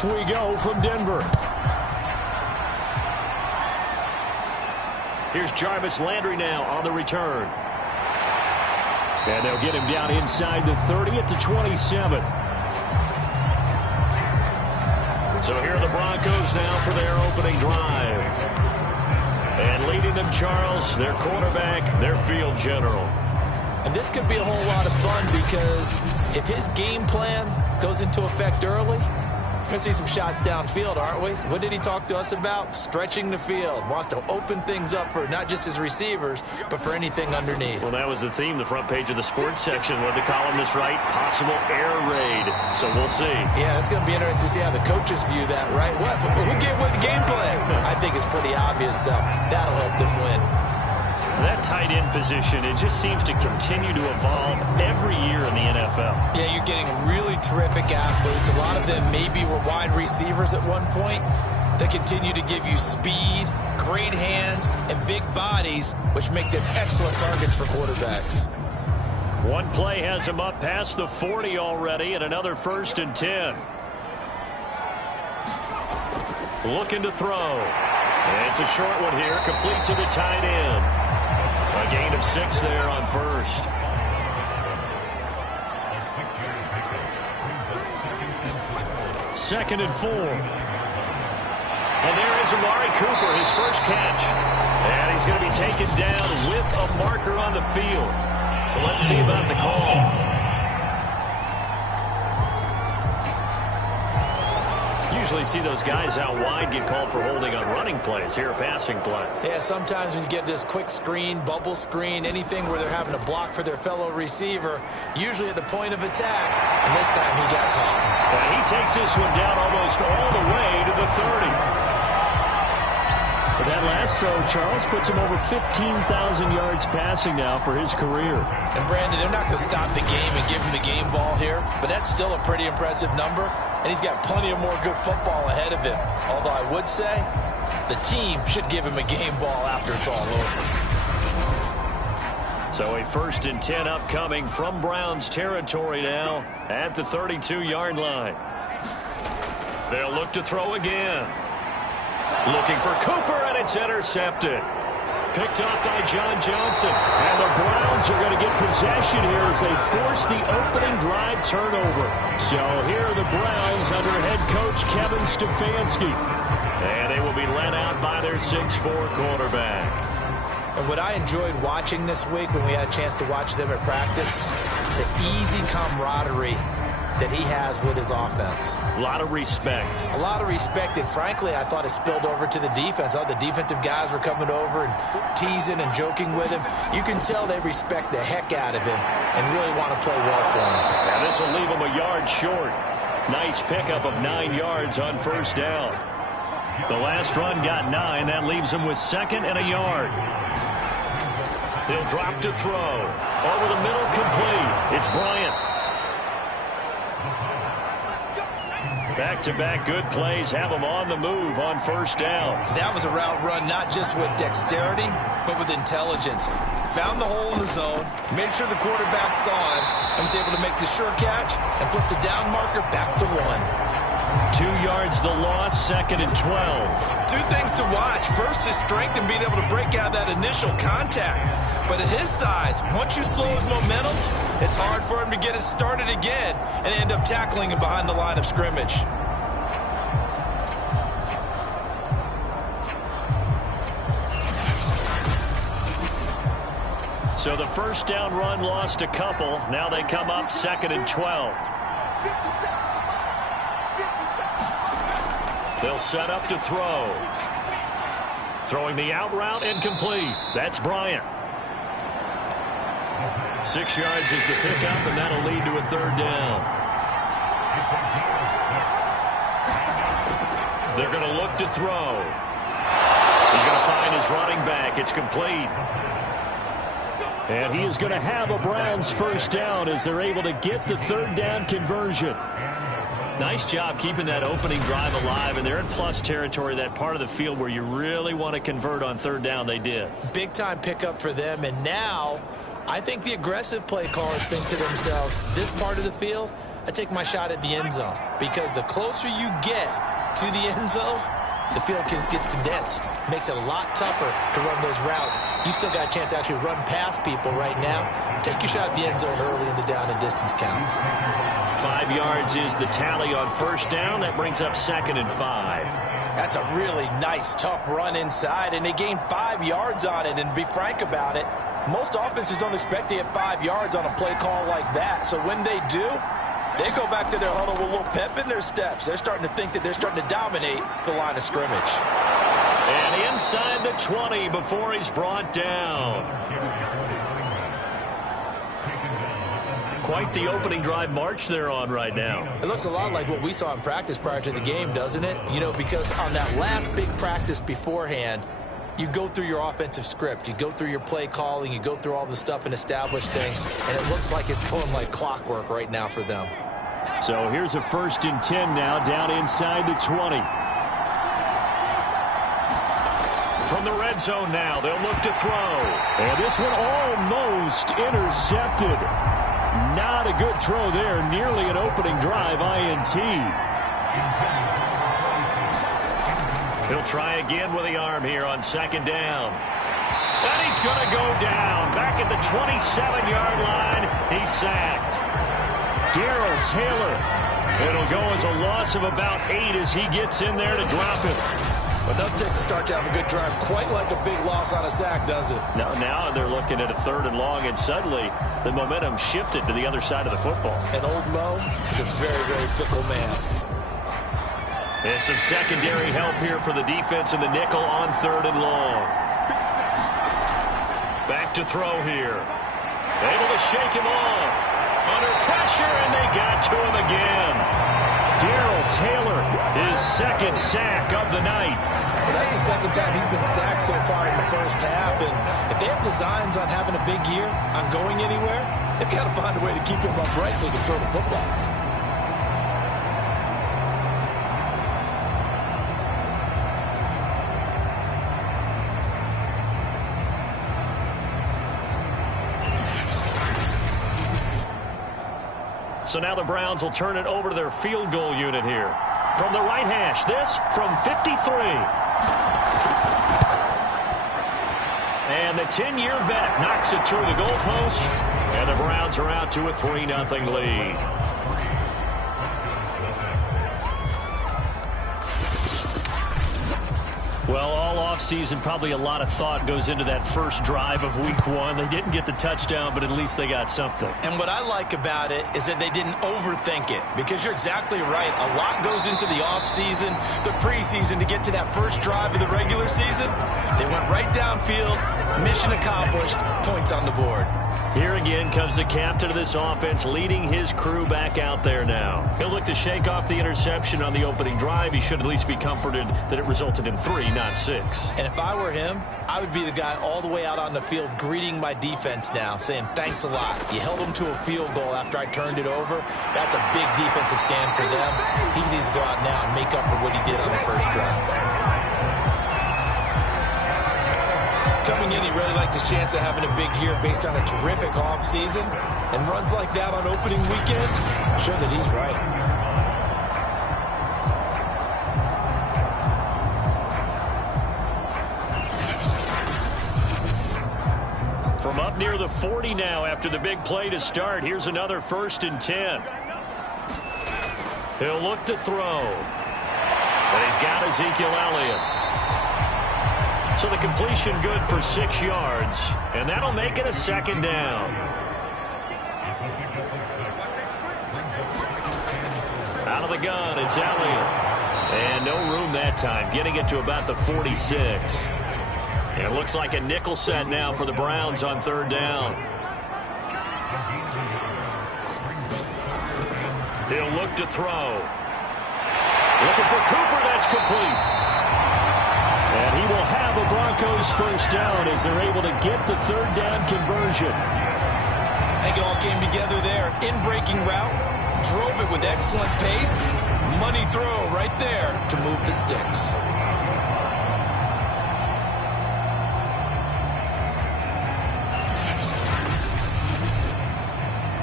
Off we go from Denver. Here's Jarvis Landry now on the return. And they'll get him down inside the 30 at the 27. So here are the Broncos now for their opening drive. And leading them, Charles, their quarterback, their field general. And this could be a whole lot of fun because if his game plan goes into effect early, we're going to see some shots downfield, aren't we? What did he talk to us about? Stretching the field. Wants to open things up for not just his receivers, but for anything underneath. Well, that was the theme, the front page of the sports section. What the columnist write? Possible air raid. So we'll see. Yeah, it's going to be interesting to see how the coaches view that, right? Who gave away the game plan? I think it's pretty obvious, though. That'll help them win. That tight end position, it just seems to continue to evolve every year in the NFL. Yeah, you're getting really terrific athletes. A lot of them maybe were wide receivers at one point. They continue to give you speed, great hands, and big bodies, which make them excellent targets for quarterbacks. One play has him up past the 40 already, and another 1st and 10. Looking to throw. And it's a short one here, complete to the tight end. A gain of 6 there on 1st. Second and 4. And there is Amari Cooper, his first catch. And he's going to be taken down with a marker on the field. So let's see about the call. Usually see those guys out wide get called for holding on running plays. Here, a passing play. Yeah, sometimes when you get this quick screen, bubble screen, anything where they're having to block for their fellow receiver, usually at the point of attack, and this time he got caught. And he takes this one down almost all the way to the 30. But that last throw, Charles, puts him over 15,000 yards passing now for his career. And, Brandon, they're not going to stop the game and give him the game ball here, but that's still a pretty impressive number, and he's got plenty of more good football ahead of him. Although I would say the team should give him a game ball after it's all over. So a 1st and 10 upcoming from Browns territory now at the 32-yard line. They'll look to throw again. Looking for Cooper, and it's intercepted. Picked up by John Johnson. And the Browns are going to get possession here as they force the opening drive turnover. So here are the Browns under head coach Kevin Stefanski. And they will be led out by their 6'4" quarterback. And what I enjoyed watching this week when we had a chance to watch them at practice, the easy camaraderie that he has with his offense. A lot of respect. A lot of respect, and frankly, I thought it spilled over to the defense. All the defensive guys were coming over and teasing and joking with him. You can tell they respect the heck out of him and really want to play well for him. And this will leave him a yard short. Nice pickup of 9 yards on 1st down. The last run got 9. That leaves him with 2nd and a yard. He'll drop to throw. Over the middle, complete. It's Bryant. Back-to-back good plays have him on the move on 1st down. That was a route run not just with dexterity, but with intelligence. Found the hole in the zone, made sure the quarterback saw him, and was able to make the sure catch and flip the down marker back to 1. 2 yards the loss, 2nd and 12. 2 things to watch. First, his strength and being able to break out that initial contact. But at his size, once you slow his momentum, it's hard for him to get it started again and end up tackling him behind the line of scrimmage. So the 1st down run lost a couple. Now they come up 2nd and 12. They'll set up to throw. Throwing the out route and complete. That's Bryant. 6 yards is the pickup, and that'll lead to a 3rd down. They're going to look to throw. He's going to find his running back. It's complete. And he is going to have a Browns 1st down as they're able to get the 3rd down conversion. Nice job keeping that opening drive alive, and they're in plus territory, that part of the field where you really want to convert on 3rd down. They did. Big-time pickup for them, and now I think the aggressive play callers think to themselves, this part of the field, I take my shot at the end zone, because the closer you get to the end zone, the field gets condensed. Makes it a lot tougher to run those routes. You still got a chance to actually run past people right now. Take your shot at the end zone early in the down and distance count. 5 yards is the tally on first down. That brings up 2nd and 5. That's a really nice, tough run inside, and they gained 5 yards on it. And to be frank about it, most offenses don't expect to get 5 yards on a play call like that. So when they do, they go back to their huddle with a little pep in their steps. They're starting to think that they're starting to dominate the line of scrimmage. And inside the 20 before he's brought down. Quite the opening drive march they're on right now. It looks a lot like what we saw in practice prior to the game, doesn't it? You know, because on that last big practice beforehand, you go through your offensive script. You go through your play calling. You go through all the stuff and establish things. And it looks like it's going like clockwork right now for them. So here's a 1st and 10 now, down inside the 20. From the red zone now, they'll look to throw. And this one almost intercepted. Not a good throw there. Nearly an opening drive INT. He'll try again with the arm here on 2nd down. And he's going to go down. Back at the 27-yard line. He's sacked. Darrell Taylor. It'll go as a loss of about 8 as he gets in there to drop it. But no takes to start to have a good drive. Quite like a big loss on a sack, does it? No, now they're looking at a 3rd and long, and suddenly the momentum shifted to the other side of the football. And old Mo is a very, very fickle man. And some secondary help here for the defense in the nickel on 3rd and long. Back to throw here. Able to shake him off. Under pressure, and they got to him again. Darrell Taylor, his 2nd sack of the night. Well, that's the 2nd time he's been sacked so far in the first half. And if they have designs on having a big year, on going anywhere, they've got to find a way to keep him upright so they can throw the football. So now the Browns will turn it over to their field goal unit here. From the right hash, this from 53. And the 10-year vet knocks it through the goalpost. And the Browns are out to a 3-0 lead. Well, all offseason, probably a lot of thought goes into that first drive of week 1. They didn't get the touchdown, but at least they got something. And what I like about it is that they didn't overthink it, because you're exactly right. A lot goes into the offseason, the preseason, to get to that first drive of the regular season. They went right downfield, mission accomplished, points on the board. Here again comes the captain of this offense, leading his crew back out there now. He'll look to shake off the interception on the opening drive. He should at least be comforted that it resulted in 3, not 6. And if I were him, I would be the guy all the way out on the field greeting my defense now, saying thanks a lot. You held them to a field goal after I turned it over. That's a big defensive stand for them. He needs to go out now and make up for what he did on the first drive. Coming in, he really liked his chance of having a big year based on a terrific offseason. And runs like that on opening weekend show that he's right. From up near the 40 now after the big play to start, here's another 1st and 10. He'll look to throw. And he's got Ezekiel Elliott. So the completion good for 6 yards, and that'll make it a 2nd down. Out of the gun, it's Elliott. And no room that time, getting it to about the 46. And it looks like a nickel set now for the Browns on 3rd down. He'll look to throw. Looking for Cooper, that's complete. And he will have a Broncos 1st down as they're able to get the 3rd down conversion. I think it all came together there. In-breaking route, drove it with excellent pace. Money throw right there to move the sticks.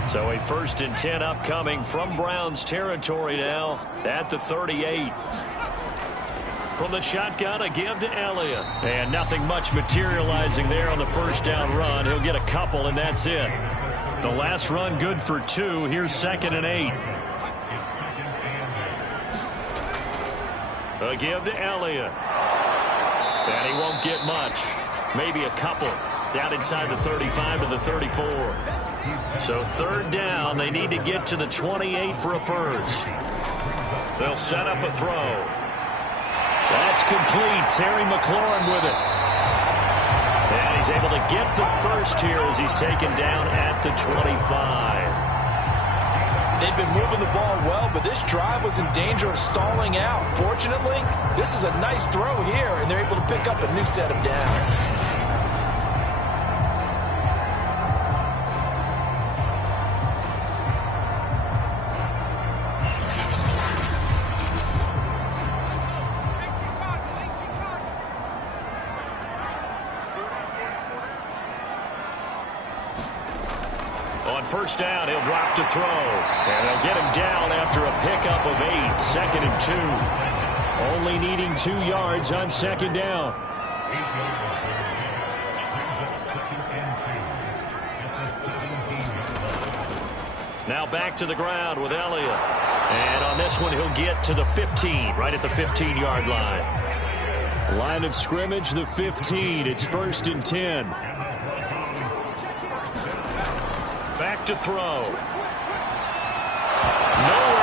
So So a 1st and 10 upcoming from Browns territory now at the 38. From the shotgun, a give to Elliott. And nothing much materializing there on the first down run. He'll get a couple, and that's it. The last run good for 2. Here's 2nd and 8. A give to Elliott. And he won't get much. Maybe a couple. Down inside the 35 to the 34. So 3rd down. They need to get to the 28 for a first. They'll set up a throw. That's complete. Terry McLaurin with it. And he's able to get the first here as he's taken down at the 25. They've been moving the ball well, but this drive was in danger of stalling out. Fortunately, this is a nice throw here, and they're able to pick up a new set of downs. On first down, he'll drop to throw. And they'll get him down after a pickup of 8. 2nd and 2. Only needing 2 yards on 2nd down. Now back to the ground with Elliott. And on this one, he'll get to the 15, right at the 15-yard line. Line of scrimmage, the 15. It's 1st and 10. Back to throw. Nowhere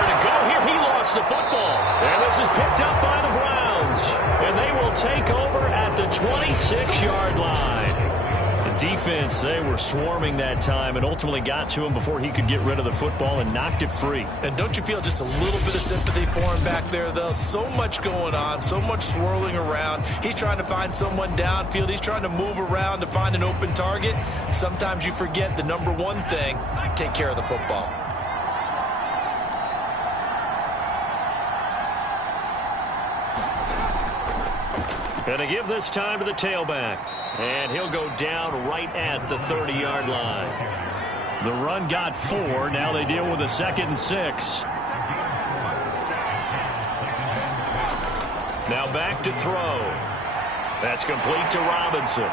to go here. He lost the football. And this is picked up by the Browns. And they will take over at the 26-yard line. The defense, they were swarming that time and ultimately got to him before he could get rid of the football and knocked it free. And don't you feel just a little bit of sympathy for him back there, though? So much going on, so much swirling around. He's trying to find someone downfield. He's trying to move around to find an open target. Sometimes you forget the number one thing, take care of the football. Going to give this time to the tailback. And he'll go down right at the 30-yard line. The run got 4. Now they deal with a 2nd and 6. Now back to throw. That's complete to Robinson.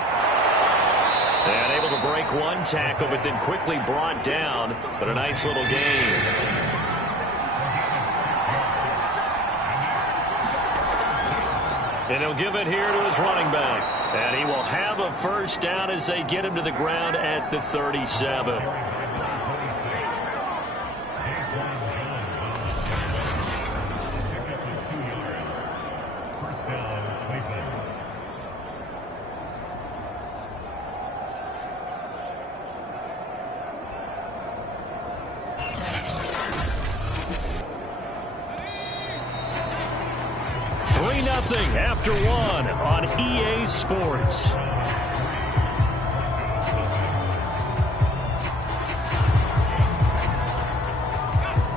And able to break one tackle, but then quickly brought down. But a nice little gain. And he'll give it here to his running back. And he will have a first down as they get him to the ground at the 37. After 1 on EA Sports.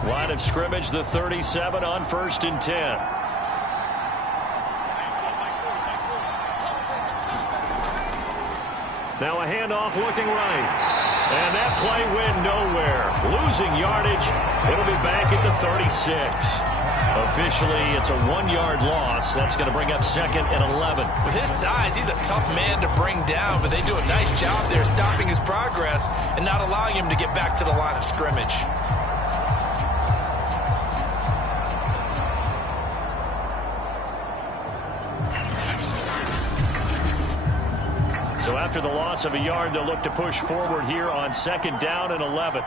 Line of scrimmage, the 37 on 1st and 10. Now a handoff looking right. And that play went nowhere. Losing yardage. It'll be back at the 36. Officially, it's a 1-yard loss. That's going to bring up 2nd and 11. With his size, he's a tough man to bring down, but they do a nice job there stopping his progress and not allowing him to get back to the line of scrimmage. So after the loss of a yard, they'll look to push forward here on 2nd down and 11.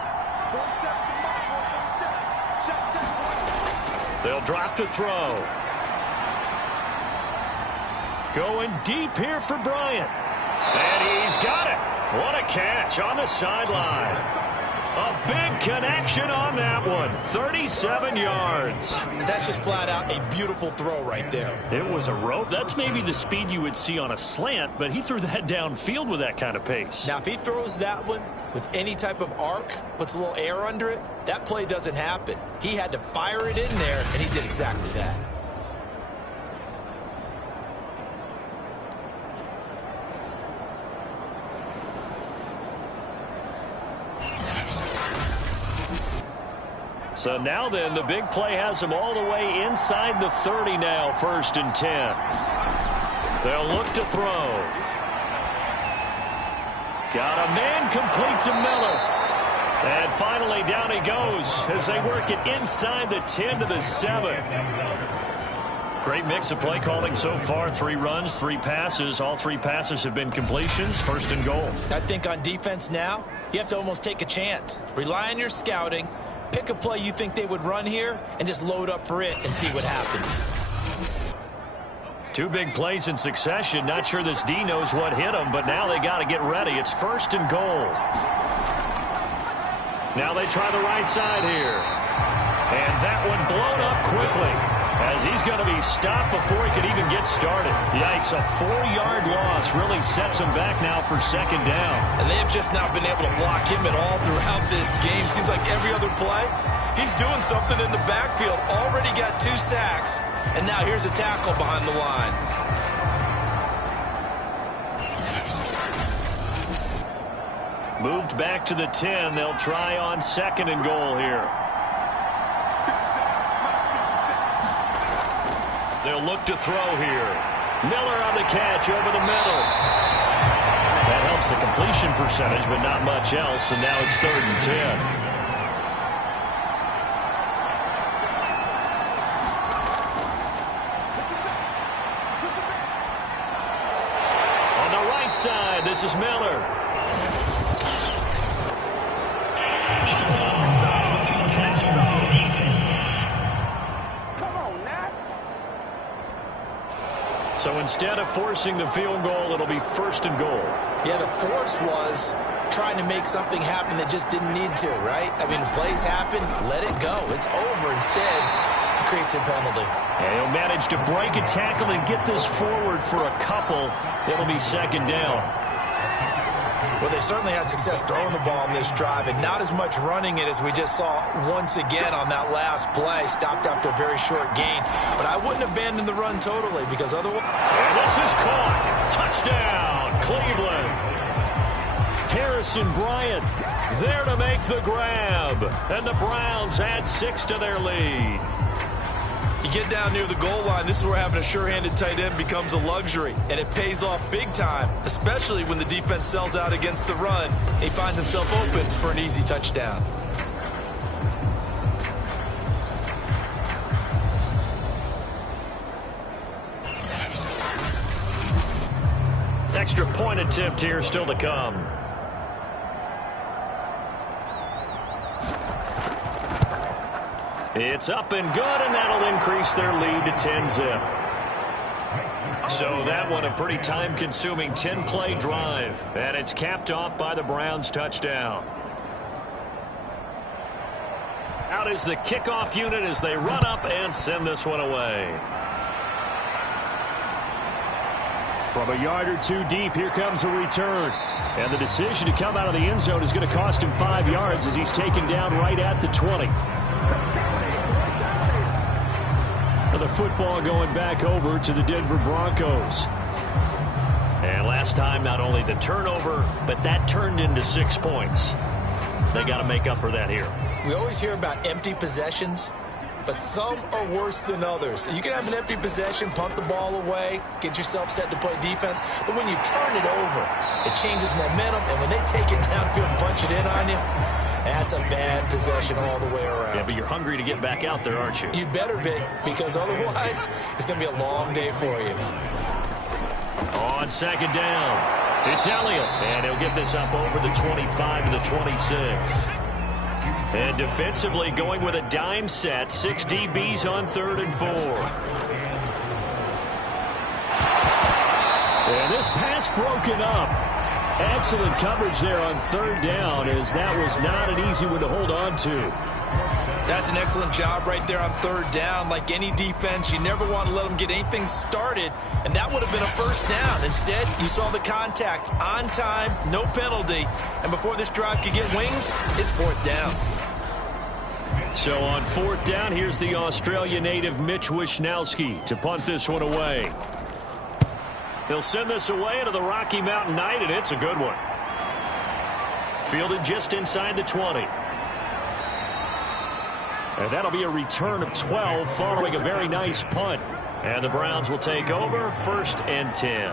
They'll drop to throw. Going deep here for Bryant. And he's got it. What a catch on the sideline. A big connection on that one. 37 yards. That's just flat out a beautiful throw right there. It was a rope. That's maybe the speed you would see on a slant, but he threw that downfield with that kind of pace. Now, if he throws that one with any type of arc, puts a little air under it, that play doesn't happen. He had to fire it in there, and he did exactly that. So now then, the big play has them all the way inside the 30 now, 1st and 10. They'll look to throw. Got a man complete to Miller. And finally down he goes as they work it inside the 10 to the 7. Great mix of play calling so far. 3 runs, 3 passes. All 3 passes have been completions. 1st and goal. I think on defense now, you have to almost take a chance. Rely on your scouting. Pick a play you think they would run here and just load up for it and see what happens. 2 big plays in succession. Not sure this D knows what hit them, but now they got to get ready. It's 1st and goal. Now they try the right side here. And that one blown up quickly as he's going to be stopped before he could even get started. Yikes, a 4-yard loss really sets him back now for 2nd down. And they have just not been able to block him at all throughout this game. Seems like every other play, he's doing something in the backfield. Already got 2 sacks, and now here's a tackle behind the line. Moved back to the 10. They'll try on 2nd and goal here. They'll look to throw here. Miller on the catch over the middle. That helps the completion percentage, but not much else, and now it's 3rd and 10. On the right side, this is Miller. So instead of forcing the field goal, it'll be 1st and goal. Yeah, the force was trying to make something happen that just didn't need to, right? I mean, plays happen, let it go. It's over. Instead, he creates a penalty. And he'll manage to break a tackle and get this forward for a couple. It'll be 2nd down. Well, they certainly had success throwing the ball on this drive, and not as much running it as we just saw once again on that last play. Stopped after a very short gain. But I wouldn't abandon the run totally, because otherwise... And this is caught. Touchdown, Cleveland. Harrison Bryant there to make the grab. And the Browns add 6 to their lead. You get down near the goal line, this is where having a sure-handed tight end becomes a luxury, and it pays off big time, especially when the defense sells out against the run. He finds himself open for an easy touchdown. Extra point attempt here still to come. It's up and good, and that'll increase their lead to 10-zip. So that one a pretty time-consuming 10-play drive, and it's capped off by the Browns' touchdown. Out is the kickoff unit as they run up and send this one away. From a yard or 2 deep, here comes a return. And the decision to come out of the end zone is going to cost him 5 yards as he's taken down right at the 20. The football going back over to the Denver Broncos. And last time, not only the turnover, but that turned into 6 points. They got to make up for that here. We always hear about empty possessions, but some are worse than others. You can have an empty possession, punt the ball away, get yourself set to play defense, but when you turn it over, it changes momentum, and when they take it downfield and punch it in on you, that's a bad possession all the way around. Yeah, but you're hungry to get back out there, aren't you? You better be, because otherwise it's going to be a long day for you. On 2nd down, it's Elliott, and he'll get this up over the 25 to the 26. And defensively going with a dime set, 6 DBs on 3rd and 4. And this pass broken up. Excellent coverage there on 3rd down, as that was not an easy one to hold on to. That's an excellent job right there on 3rd down. Like any defense, you never want to let them get anything started, and that would have been a 1st down. Instead, you saw the contact on time, no penalty, and before this drive could get wings, it's 4th down. So on 4th down, here's the Australia native Mitch Wishnowski to punt this one away. He'll send this away into the Rocky Mountain Night, and it's a good one. Fielded just inside the 20. And that'll be a return of 12 following a very nice punt. And the Browns will take over, 1st and 10.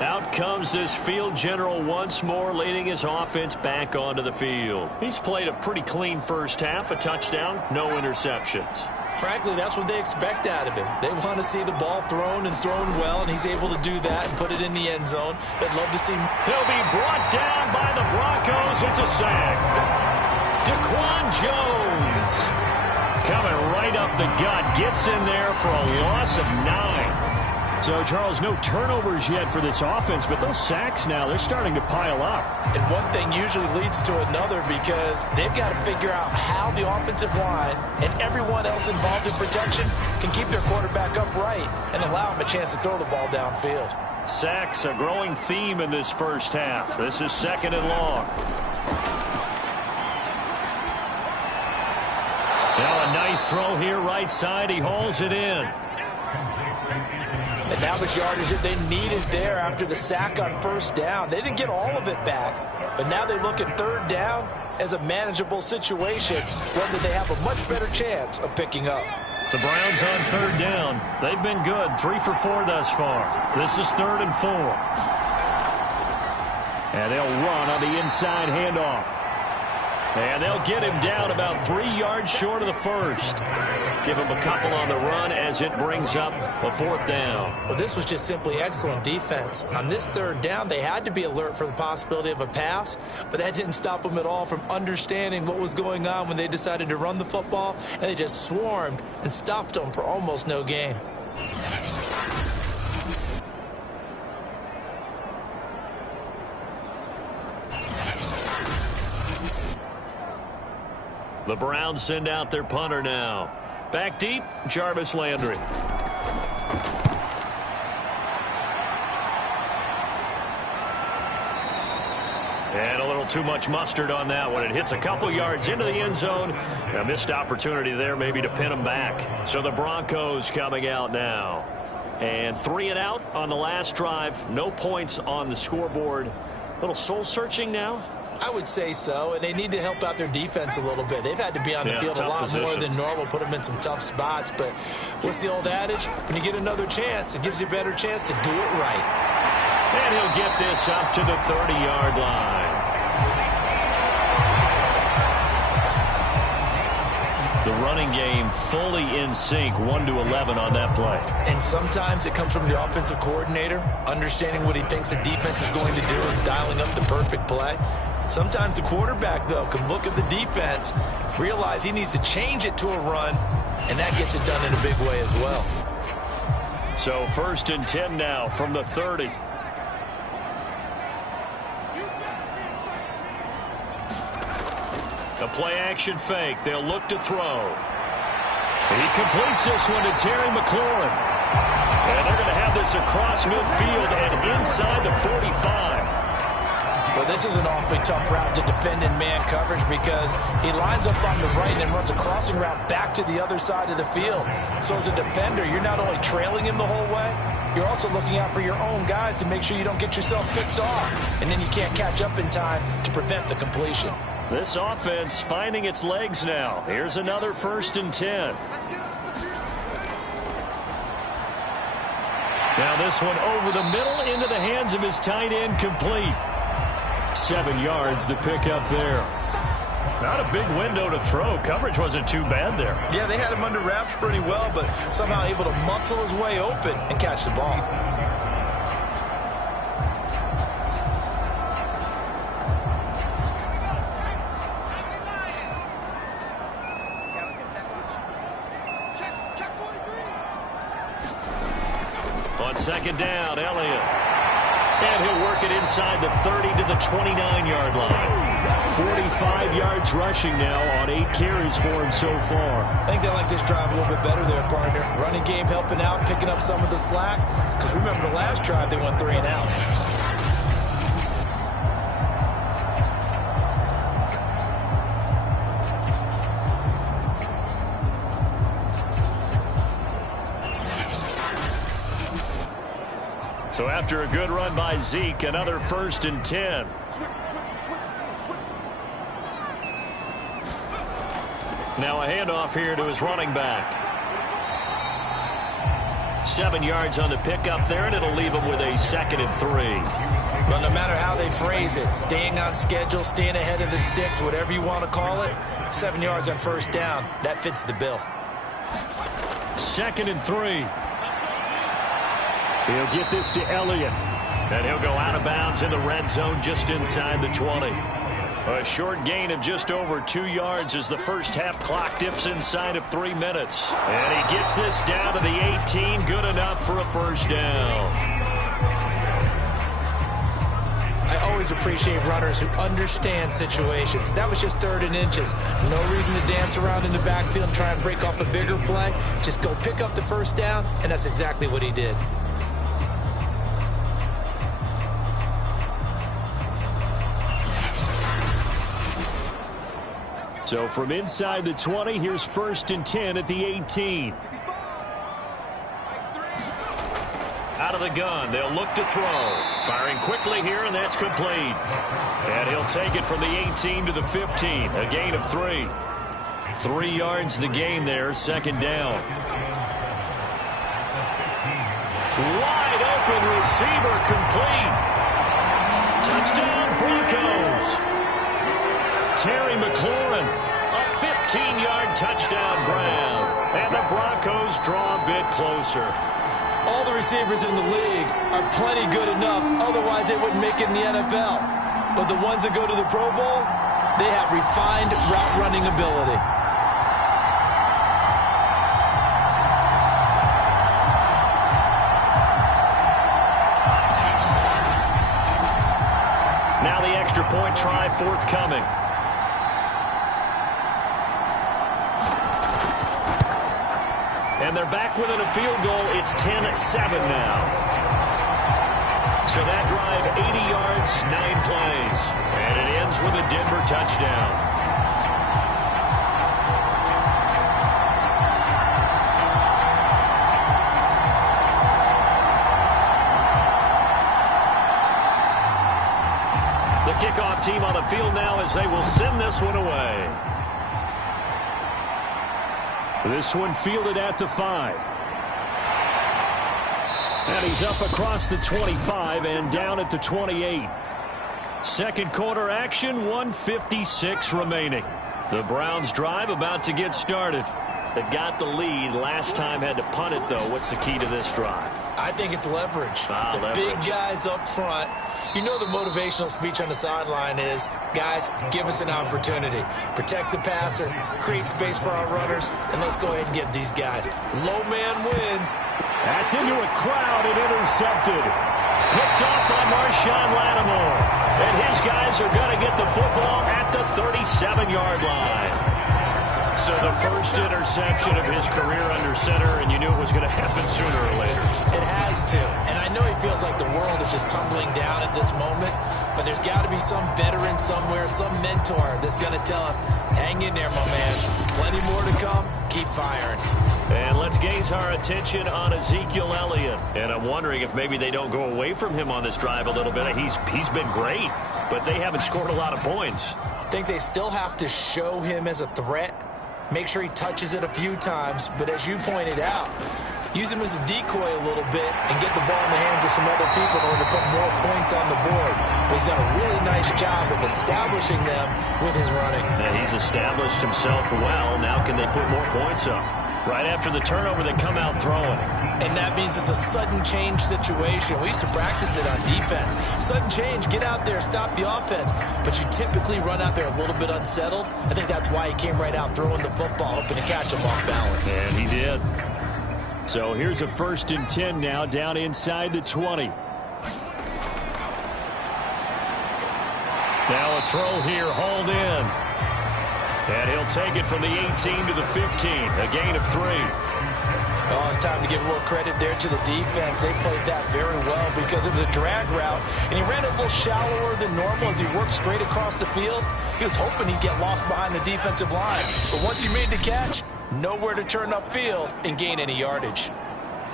Out comes this field general once more, leading his offense back onto the field. He's played a pretty clean first half, a touchdown, no interceptions. Frankly, that's what they expect out of him. They want to see the ball thrown and thrown well, and he's able to do that and put it in the end zone. They'd love to see him. He'll be brought down by the Broncos. It's a sack. Daquan Jones coming right up the gut, gets in there for a loss of 9. So, Charles, no turnovers yet for this offense, but those sacks now, they're starting to pile up. And one thing usually leads to another because they've got to figure out how the offensive line and everyone else involved in protection can keep their quarterback upright and allow him a chance to throw the ball downfield. Sacks, a growing theme in this first half. This is 2nd and long. Now a nice throw here, right side. He hauls it in. And that was yardage that they needed there after the sack on 1st down. They didn't get all of it back, but now they look at 3rd down as a manageable situation, one that they have a much better chance of picking up. The Browns on 3rd down. They've been good, 3 for 4 thus far. This is 3rd and 4. And they'll run on the inside handoff. And they'll get him down about 3 yards short of the 1st. Give him a couple on the run as it brings up a 4th down. Well, this was just simply excellent defense. On this 3rd down, they had to be alert for the possibility of a pass, but that didn't stop them at all from understanding what was going on when they decided to run the football, and they just swarmed and stuffed them for almost no gain. The Browns send out their punter now. Back deep, Jarvis Landry. And a little too much mustard on that one. It hits a couple yards into the end zone. A missed opportunity there maybe to pin them back. So the Broncos coming out now. And 3 and out on the last drive. No points on the scoreboard. A little soul-searching now. I would say so, and they need to help out their defense a little bit. They've had to be on the field a lot more than normal, put them in some tough spots. But what's the old adage? When you get another chance, it gives you a better chance to do it right. And he'll get this up to the 30-yard line. The running game fully in sync, 1-11 on that play. And sometimes it comes from the offensive coordinator, understanding what he thinks the defense is going to do and dialing up the perfect play. Sometimes the quarterback, though, can look at the defense, realize he needs to change it to a run, and that gets it done in a big way as well. So 1st and 10 now from the 30. A play-action fake. They'll look to throw. He completes this one to Terry McLaurin. And they're going to have this across midfield and inside the 45. Well, this is an awfully tough route to defend in man coverage because he lines up on the right and then runs a crossing route back to the other side of the field. So as a defender, you're not only trailing him the whole way, you're also looking out for your own guys to make sure you don't get yourself picked off. And then you can't catch up in time to prevent the completion. This offense finding its legs now. Here's another 1st and 10. Now this one over the middle into the hands of his tight end, complete. 7 yards the pickup there. Not a big window to throw. Coverage wasn't too bad there. Yeah, they had him under wraps pretty well, but somehow able to muscle his way open and catch the ball. On 2nd down, Elliott. And he'll work it inside the 30 to the 29-yard line. 45 yards rushing now on 8 carries for him so far. I think they like this drive a little bit better there, partner. Running game helping out, picking up some of the slack. Because remember the last drive, they went 3 and out. So after a good run by Zeke, another 1st and 10. Now a handoff here to his running back. 7 yards on the pickup there, and it'll leave him with a 2nd and 3. Well, no matter how they phrase it, staying on schedule, staying ahead of the sticks, whatever you want to call it, 7 yards on first down, that fits the bill. 2nd and 3. He'll get this to Elliott. And he'll go out of bounds in the red zone just inside the 20. A short gain of just over 2 yards as the first half clock dips inside of 3 minutes. And he gets this down to the 18. Good enough for a first down. I always appreciate runners who understand situations. That was just 3rd and inches. No reason to dance around in the backfield and try and break off a bigger play. Just go pick up the first down, and that's exactly what he did. So from inside the 20, here's 1st and 10 at the 18. Out of the gun, they'll look to throw. Firing quickly here, and that's complete. And he'll take it from the 18 to the 15, a gain of 3. 3 yards the gain there, 2nd down. Wide open receiver complete. Touchdown Broncos. Terry McLaurin, a 15-yard touchdown grab. And the Broncos draw a bit closer. All the receivers in the league are plenty good enough. Otherwise, they wouldn't make it in the NFL. But the ones that go to the Pro Bowl, they have refined route running ability. Now the extra point try forthcoming. And they're back within a field goal. It's 10-7 now. So that drive, 80 yards, 9 plays. And it ends with a Denver touchdown. The kickoff team on the field now as they will send this one away. This one fielded at the 5. And he's up across the 25 and down at the 28. Second quarter action, 1:56 remaining. The Browns drive about to get started. They've got the lead. Last time had to punt it, though. What's the key to this drive? I think it's leverage. The big guys up front. You know the motivational speech on the sideline is, guys, give us an opportunity. Protect the passer, create space for our runners, and let's go ahead and get these guys. Low man wins. That's into a crowd and intercepted. Picked off by Marshawn Lattimore. And his guys are going to get the football at the 37-yard line. So the first interception of his career under center, and you knew it was going to happen sooner or later. It has to. And I know he feels like the world is just tumbling down at this moment, but there's got to be some veteran somewhere, some mentor that's going to tell him, hang in there, my man. Plenty more to come. Keep firing. And let's gaze our attention on Ezekiel Elliott. And I'm wondering if maybe they don't go away from him on this drive a little bit. He's been great, but they haven't scored a lot of points. I think they still have to show him as a threat. Make sure he touches it a few times. But as you pointed out, use him as a decoy a little bit and get the ball in the hands of some other people in order to put more points on the board. But he's done a really nice job of establishing them with his running. And he's established himself well. Now can they put more points up? Right after the turnover, they come out throwing. And that means it's a sudden change situation. We used to practice it on defense. Sudden change, get out there, stop the offense. But you typically run out there a little bit unsettled. I think that's why he came right out throwing the football, hoping to catch him off balance. And he did. So here's a 1st and 10 now, down inside the 20. Now a throw here, hauled in. And he'll take it from the 18 to the 15, a gain of 3. Oh, it's time to give a little credit there to the defense. They played that very well because it was a drag route, and he ran it a little shallower than normal as he worked straight across the field. He was hoping he'd get lost behind the defensive line. But once he made the catch, nowhere to turn upfield and gain any yardage.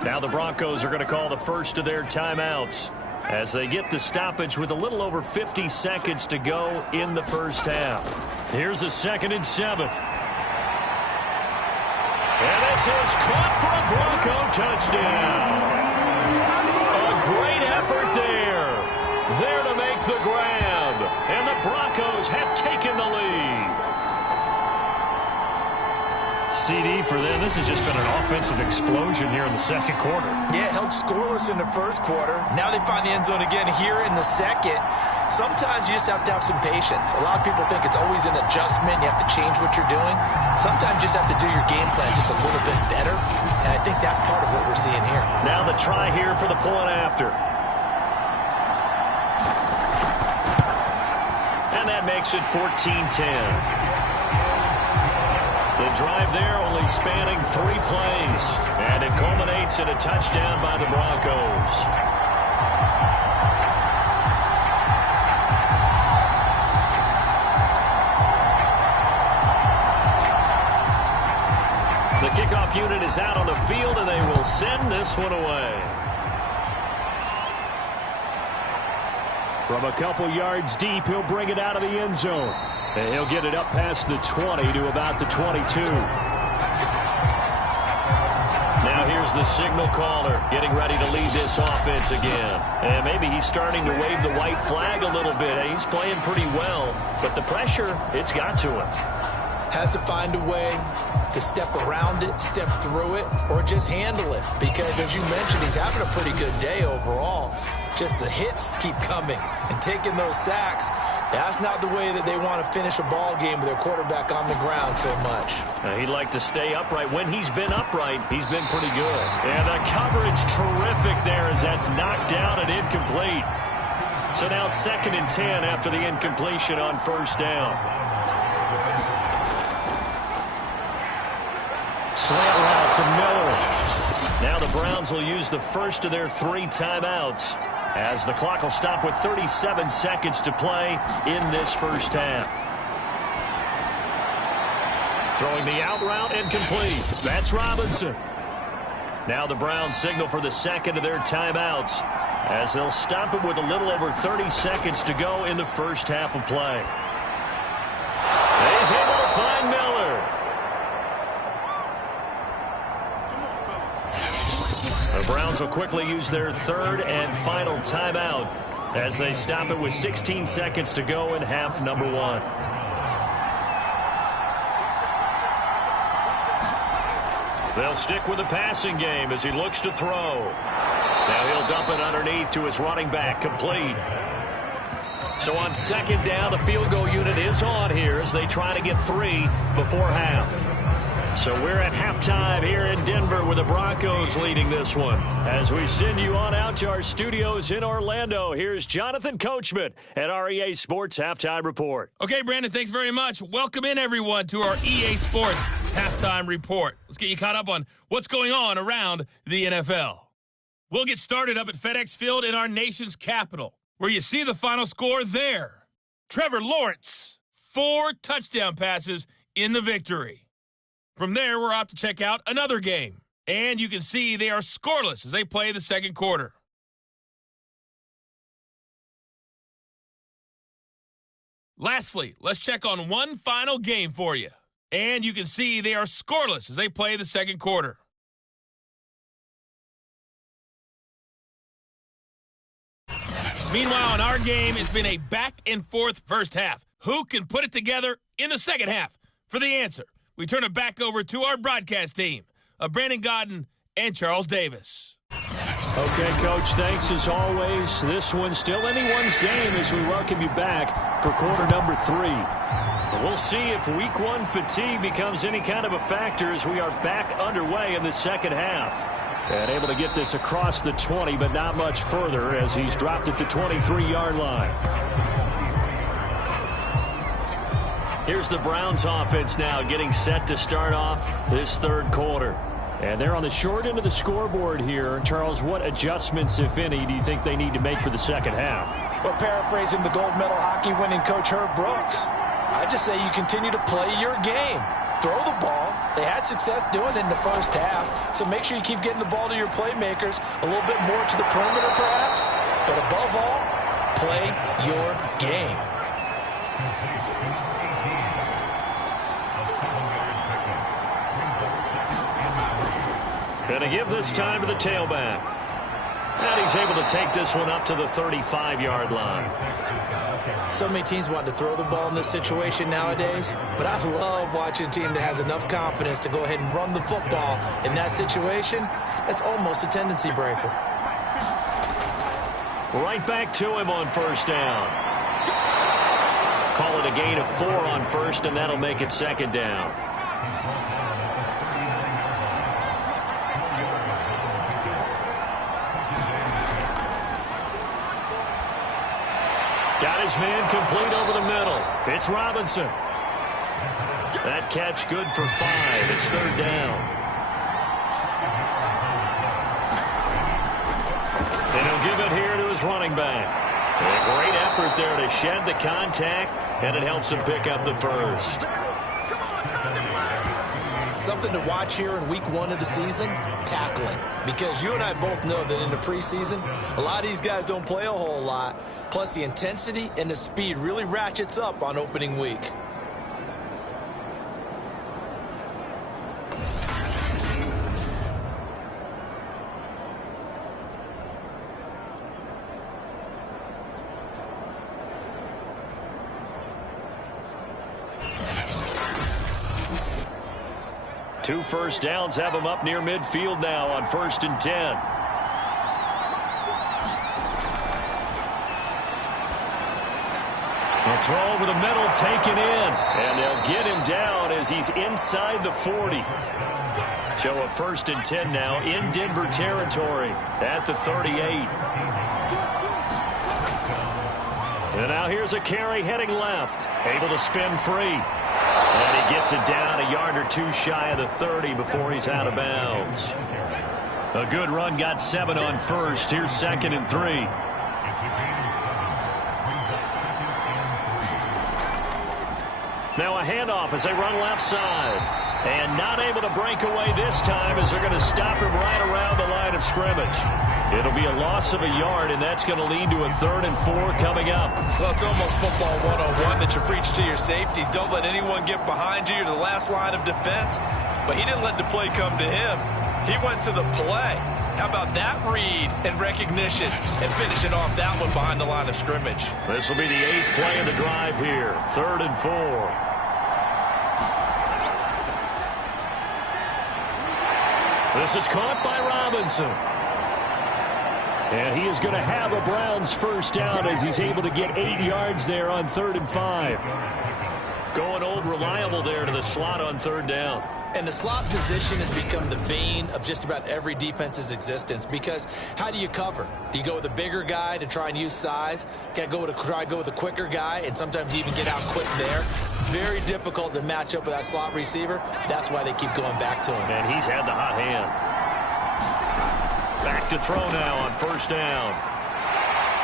Now the Broncos are going to call the first of their timeouts as they get the stoppage with a little over 50 seconds to go in the first half. Here's a 2nd and 7. This is caught for a Bronco touchdown. A great effort there. There to make the grab. And the Broncos have taken the lead. CD for them. This has just been an offensive explosion here in the second quarter. Yeah, held scoreless in the first quarter. Now they find the end zone again here in the second. Sometimes you just have to have some patience. A lot of people think it's always an adjustment. You have to change what you're doing. Sometimes you just have to do your game plan just a little bit better. And I think that's part of what we're seeing here. Now the try here for the point after. And that makes it 14-10. The drive there only spanning 3 plays. And it culminates in a touchdown by the Broncos. The kickoff unit is out on the field, and they will send this one away. From a couple yards deep, he'll bring it out of the end zone. And he'll get it up past the 20 to about the 22. Now here's the signal caller getting ready to lead this offense again. And maybe he's starting to wave the white flag a little bit. He's playing pretty well, but the pressure, it's got to him. Has to find a way to step around it, step through it, or just handle it. Because, as you mentioned, he's having a pretty good day overall. Just the hits keep coming and taking those sacks. That's not the way that they want to finish a ball game with their quarterback on the ground so much. He'd like to stay upright. When he's been upright, he's been pretty good. And the coverage terrific there as that's knocked down and incomplete. So now 2nd and 10 after the incompletion on first down. Slant route to Miller. Now the Browns will use the first of their 3 timeouts as the clock will stop with 37 seconds to play in this first half. Throwing the out route incomplete. That's Robinson. Now the Browns signal for the second of their timeouts as they'll stop it with a little over 30 seconds to go in the first half of play. He's able to find Miller. The Browns will quickly use their 3rd and final timeout as they stop it with 16 seconds to go in half number 1. They'll stick with the passing game as he looks to throw. Now he'll dump it underneath to his running back, complete. So on 2nd down, the field goal unit is on here as they try to get 3 before half. So we're at halftime here in Denver with the Broncos leading this one. As we send you on out to our studios in Orlando, here's Jonathan Coachman at our EA Sports Halftime Report. Okay, Brandon, thanks very much. Welcome in, everyone, to our EA Sports Halftime Report. Let's get you caught up on what's going on around the NFL. We'll get started up at FedEx Field in our nation's capital, where you see the final score there. Trevor Lawrence, 4 touchdown passes in the victory. From there, we're off to check out another game. And you can see they are scoreless as they play the second quarter. Lastly, let's check on one final game for you. And you can see they are scoreless as they play the second quarter. Meanwhile, in our game, it's been a back-and-forth first half. Who can put it together in the second half? For the answer, we turn it back over to our broadcast team of Brandon Godden and Charles Davis. Okay, Coach, thanks as always. This one's still anyone's game as we welcome you back for quarter number 3. We'll see if week 1 fatigue becomes any kind of a factor as we are back underway in the second half. And able to get this across the 20, but not much further as he's dropped it to 23-yard line. Here's the Browns offense now getting set to start off this third quarter. And they're on the short end of the scoreboard here. Charles, what adjustments, if any, do you think they need to make for the second half? Well, paraphrasing the gold medal hockey winning coach Herb Brooks, I just say you continue to play your game. Throw the ball. They had success doing it in the first half, so make sure you keep getting the ball to your playmakers, a little bit more to the perimeter perhaps, but above all, play your game. Going to give this time to the tailback. And he's able to take this one up to the 35-yard line. So many teams want to throw the ball in this situation nowadays, but I love watching a team that has enough confidence to go ahead and run the football in that situation. That's almost a tendency breaker. Right back to him on first down. Call it a gain of 4 on first, and that'll make it second down. Got his man complete over the middle. It's Robinson. That catch good for 5. It's third down. And he'll give it here to his running back. A great effort there to shed the contact, and it helps him pick up the first. Something to watch here in week 1 of the season, tackling. Because you and I both know that in the preseason, a lot of these guys don't play a whole lot. Plus, the intensity and the speed really ratchets up on opening week. Two first downs have him up near midfield now on 1st and 10. A throw over the middle taken in, and they'll get him down as he's inside the 40. So a 1st and 10 now in Denver territory at the 38. And now here's a carry heading left, able to spin free. And he gets it down a yard or 2 shy of the 30 before he's out of bounds. A good run got 7 on first. Here's 2nd and 3. Now a handoff as they run left side. And not able to break away this time as they're going to stop him right around the line of scrimmage. It'll be a loss of a yard, and that's going to lead to a 3rd and 4 coming up. Well, it's almost football 101 that you preach to your safeties. Don't let anyone get behind you. You're the last line of defense. But he didn't let the play come to him. He went to the play. How about that read and recognition and finishing off that one behind the line of scrimmage? This will be the 8th play of the drive here. 3rd and 4. This is caught by Robinson. And he is going to have a Browns first down as he's able to get 8 yards there on 3rd and 5. Going old reliable there to the slot on 3rd down. And the slot position has become the bane of just about every defense's existence, because how do you cover? Do you go with a bigger guy to try and use size? Can't go with try to go with a quicker guy, and sometimes you even get out quick there. Very difficult to match up with that slot receiver. That's why they keep going back to him. And he's had the hot hand. Back to throw now on 1st down.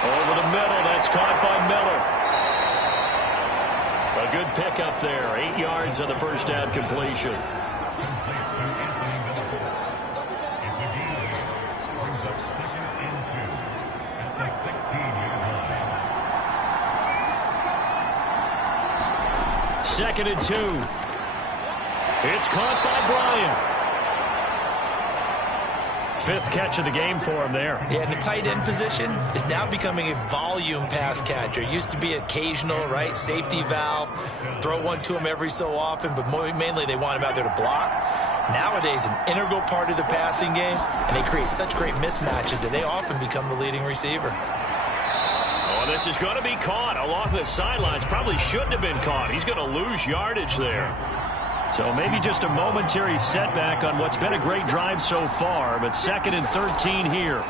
Over the middle, that's caught by Miller. A good pickup there. 8 yards on the 1st down completion. Second and 2. It's caught by Bryant. 5th catch of the game for him there. Yeah, and the tight end position is now becoming a volume pass catcher. It used to be occasional, right? Safety valve. Throw one to him every so often, but mainly they want him out there to block. Nowadays, an integral part of the passing game, and they create such great mismatches that they often become the leading receiver. Oh, this is going to be caught along the sidelines. Probably shouldn't have been caught. He's going to lose yardage there. So maybe just a momentary setback on what's been a great drive so far, but 2nd and 13 here.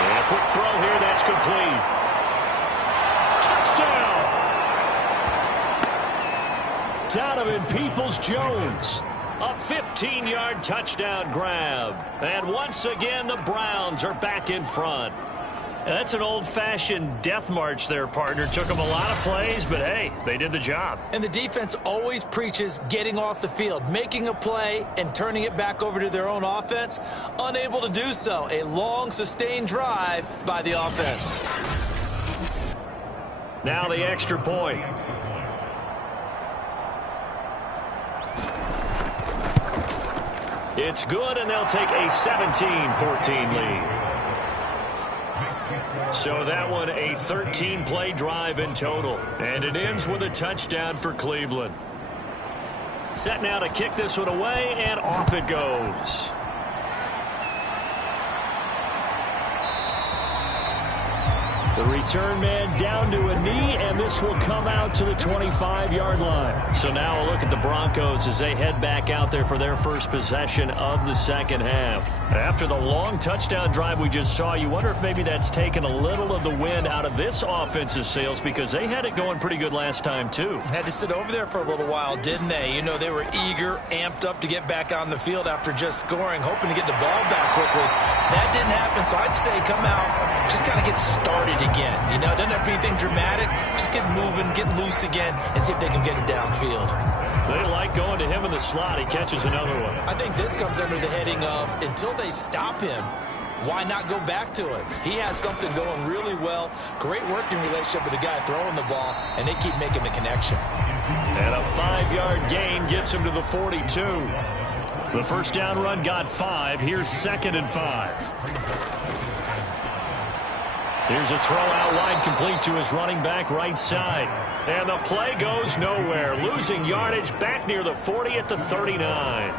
And a quick throw here, that's complete. Touchdown! Donovan Peoples-Jones. A 15-yard touchdown grab. And once again, the Browns are back in front. That's an old-fashioned death march there, partner. Took them a lot of plays, but hey, they did the job. And the defense always preaches getting off the field, making a play, and turning it back over to their own offense. Unable to do so. A long, sustained drive by the offense. Now the extra point. It's good, and they'll take a 17-14 lead. So that one a 13-play drive in total, and it ends with a touchdown for Cleveland. Set now to kick this one away, and off it goes. The return man down to a knee, and this will come out to the 25-yard line. So now a look at the Broncos as they head back out there for their first possession of the second half. After the long touchdown drive we just saw, you wonder if maybe that's taken a little of the wind out of this offensive sails, because they had it going pretty good last time too. Had to sit over there for a little while, didn't they? You know, they were eager, amped up to get back on the field after just scoring, hoping to get the ball back quickly. That didn't happen, so I'd say come out, just kind of get started again. You know, it doesn't have to be anything dramatic. Just get moving, get loose again, and see if they can get it downfield. They like going to him in the slot. He catches another one. I think this comes under the heading of, until they stop him, why not go back to it? He has something going really well. Great working relationship with the guy throwing the ball, and they keep making the connection. And a 5-yard gain gets him to the 42. The first down run got 5. Here's 2nd and 5. Here's a throw out wide, complete to his running back right side. And the play goes nowhere. Losing yardage back near the 40 at the 39.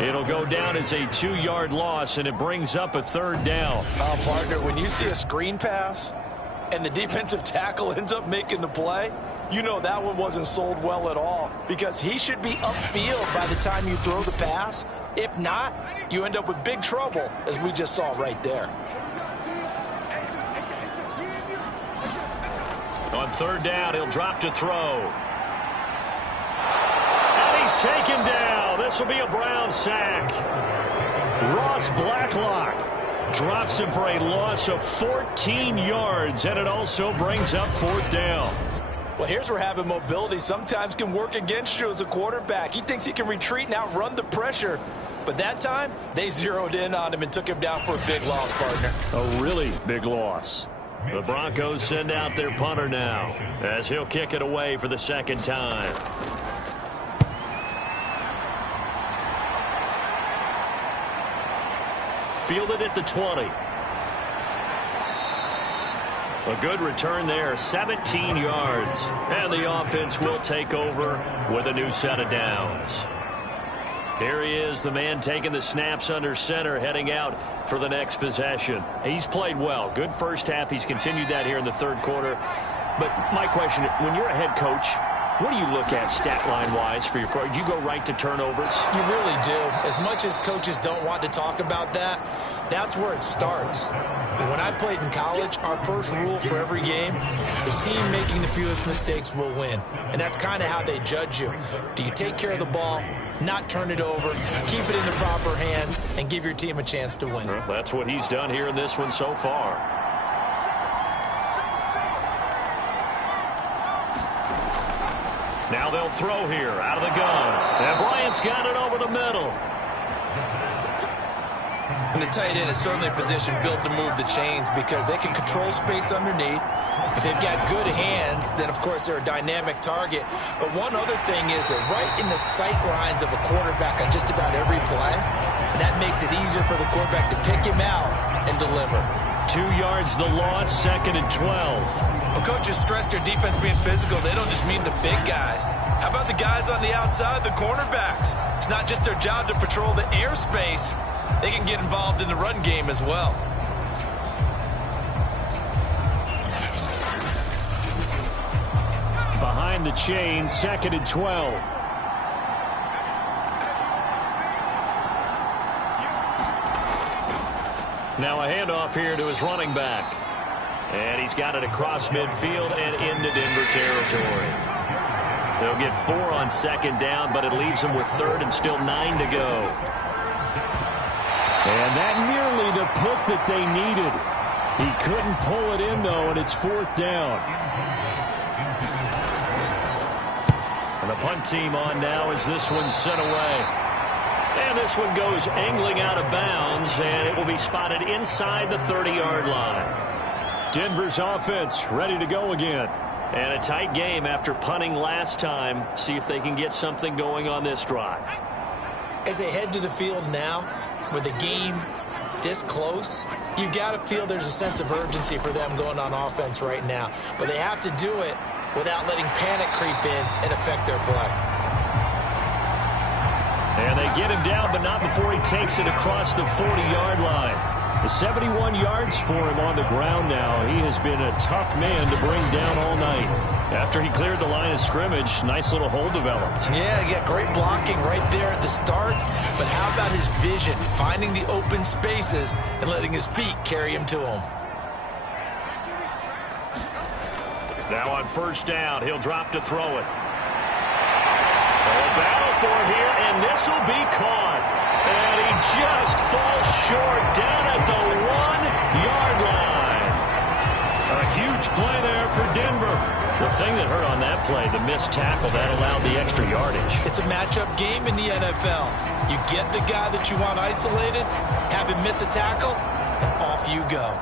It'll go down as a 2-yard loss, and it brings up a 3rd down. Partner, when you see a screen pass and the defensive tackle ends up making the play, you know that one wasn't sold well at all, because he should be upfield by the time you throw the pass. If not, you end up with big trouble, as we just saw right there. On 3rd down, he'll drop to throw. And he's taken down. This will be a Brown sack. Ross Blacklock drops him for a loss of 14 yards, and it also brings up 4th down. Well, here's where having mobility sometimes can work against you as a quarterback. He thinks he can retreat and outrun the pressure. But that time, they zeroed in on him and took him down for a big loss, partner. A really big loss. The Broncos send out their punter now, as he'll kick it away for the 2nd time. Fielded at the 20. A good return there, 17 yards. And the offense will take over with a new set of downs. Here he is, the man taking the snaps under center, heading out for the next possession. He's played well. Good first half. He's continued that here in the 3rd quarter. But my question, when you're a head coach, what do you look at stat line-wise for your quarterback? Do you go right to turnovers? You really do. As much as coaches don't want to talk about that, that's where it starts. When I played in college, our first rule for every game, the team making the fewest mistakes will win. And that's kind of how they judge you. Do you take care of the ball, not turn it over, keep it in the proper hands, and give your team a chance to win? Well, that's what he's done here in this one so far. Now they'll throw here out of the gun. And Bryant's got it over the middle. And the tight end is certainly a position built to move the chains because they can control space underneath. If they've got good hands, then, of course, they're a dynamic target. But one other thing is they're right in the sight lines of a quarterback on just about every play. And that makes it easier for the quarterback to pick him out and deliver. 2 yards the loss, 2nd and 12. When coaches stress their defense being physical, they don't just mean the big guys. How about the guys on the outside, the cornerbacks? It's not just their job to patrol the airspace. They can get involved in the run game as well. Behind the chain, 2nd and 12. Now a handoff here to his running back. And he's got it across midfield and into Denver territory. They'll get 4 on 2nd down, but it leaves them with 3rd and still 9 to go. And that nearly the pick that they needed. He couldn't pull it in, though, and it's 4th down. And the punt team on now as this one's sent away. And this one goes angling out of bounds, and it will be spotted inside the 30-yard line. Denver's offense ready to go again. And a tight game after punting last time. See if they can get something going on this drive. As they head to the field now, with the game this close, you've got to feel there's a sense of urgency for them going on offense right now. But they have to do it without letting panic creep in and affect their play. And they get him down, but not before he takes it across the 40-yard line. The 71 yards for him on the ground now. He has been a tough man to bring down all night. After he cleared the line of scrimmage, nice little hole developed. Yeah, he got great blocking right there at the start. But how about his vision, finding the open spaces and letting his feet carry him to him? Now on first down, he'll drop to throw it. A battle for it here, and this will be caught. And he just falls short down at the 1-yard line. A huge play there for Denver. The thing that hurt on that play, the missed tackle, that allowed the extra yardage. It's a matchup game in the NFL. You get the guy that you want isolated, have him miss a tackle, and off you go.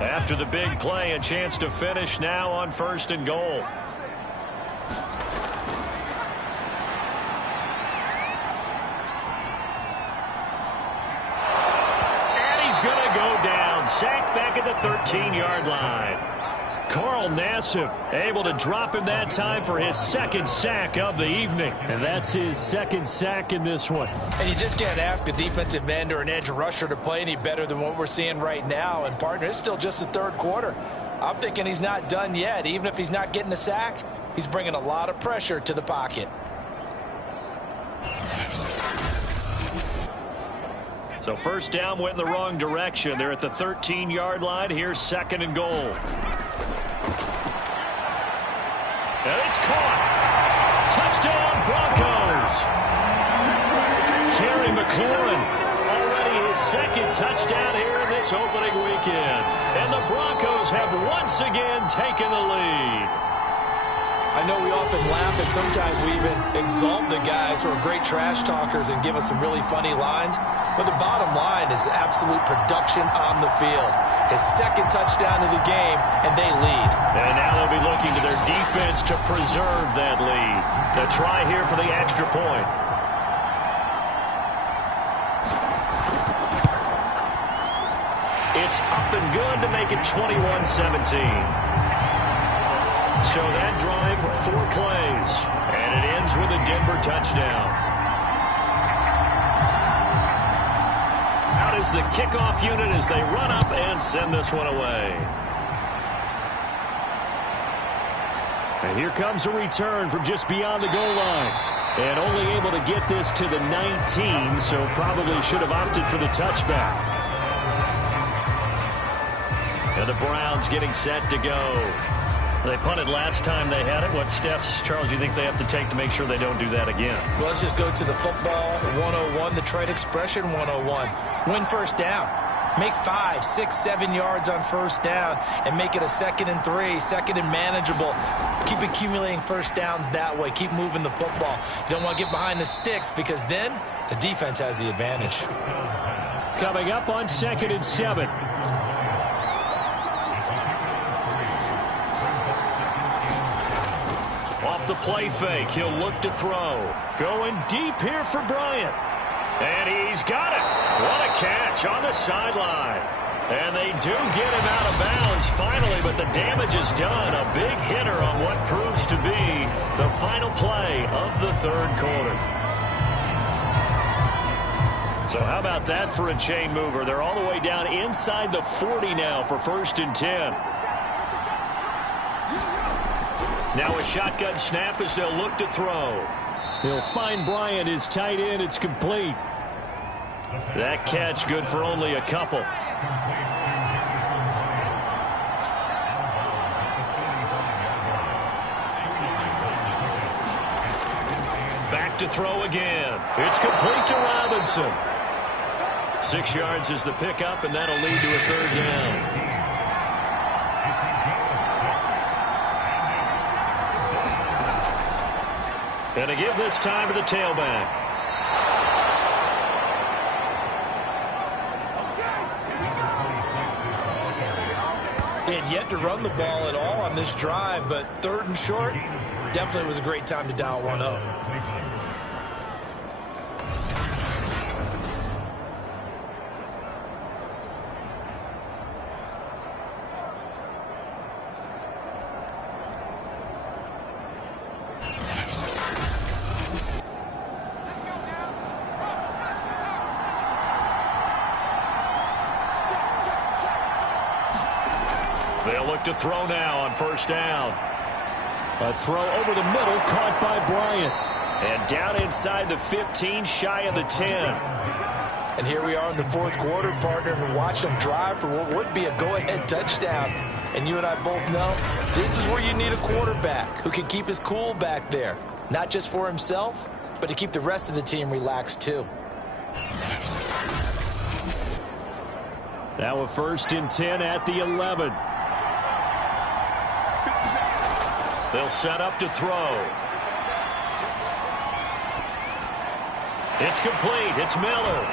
After the big play, a chance to finish now on first and goal. And he's going to go down. Sacked back at the 13-yard line. Carl Nassib able to drop him that time for his second sack of the evening. And that's his second sack in this one. And you just can't ask a defensive end or an edge rusher to play any better than what we're seeing right now. And, partner, it's still just the third quarter. I'm thinking he's not done yet. Even if he's not getting a sack, he's bringing a lot of pressure to the pocket. So first down went in the wrong direction. They're at the 13-yard line. Here's second and goal. And it's caught. Touchdown, Broncos. Terry McLaurin, already his second touchdown here in this opening weekend. And the Broncos have once again taken the lead. I know we often laugh, and sometimes we even exalt the guys who are great trash talkers and give us some really funny lines. But the bottom line is absolute production on the field. His second touchdown of the game, and they lead. And now they'll be looking to their defense to preserve that lead. To try here for the extra point. It's up and good to make it 21-17. So that drive, 4 plays. And it ends with a Denver touchdown. Out is the kickoff unit as they run up and send this one away. And here comes a return from just beyond the goal line. And only able to get this to the 19, so probably should have opted for the touchback. And the Browns getting set to go. They punted last time they had it. What steps, Charles, you think they have to take to make sure they don't do that again? Well, let's just go to the football 101, the trade expression 101. Win first down. Make 5, 6, 7 yards on first down and make it a 2nd and 3, 2nd and manageable. Keep accumulating first downs that way. Keep moving the football. You don't want to get behind the sticks because then the defense has the advantage. Coming up on 2nd and 7. The play fake. He'll look to throw. Going deep here for Bryant. And he's got it. What a catch on the sideline. And they do get him out of bounds finally, but the damage is done. A big hitter on what proves to be the final play of the third quarter. So how about that for a chain mover? They're all the way down inside the 40 now for 1st and 10. Now a shotgun snap as they'll look to throw. He'll find Bryant, his tight end. It's complete. That catch good for only a couple. Back to throw again. It's complete to Robinson. 6 yards is the pickup, and that'll lead to a 3rd down. And to give this time to the tailback. They had yet have to run the ball at all on this drive, but 3rd and short definitely was a great time to dial one up. They'll look to throw now on 1st down. A throw over the middle, caught by Bryant. And down inside the 15, shy of the 10. And here we are in the 4th quarter, partner, and watch them drive for what would be a go-ahead touchdown. And you and I both know this is where you need a quarterback who can keep his cool back there. Not just for himself, but to keep the rest of the team relaxed too. Now a 1st and 10 at the 11. They'll set up to throw. It's complete. It's Miller.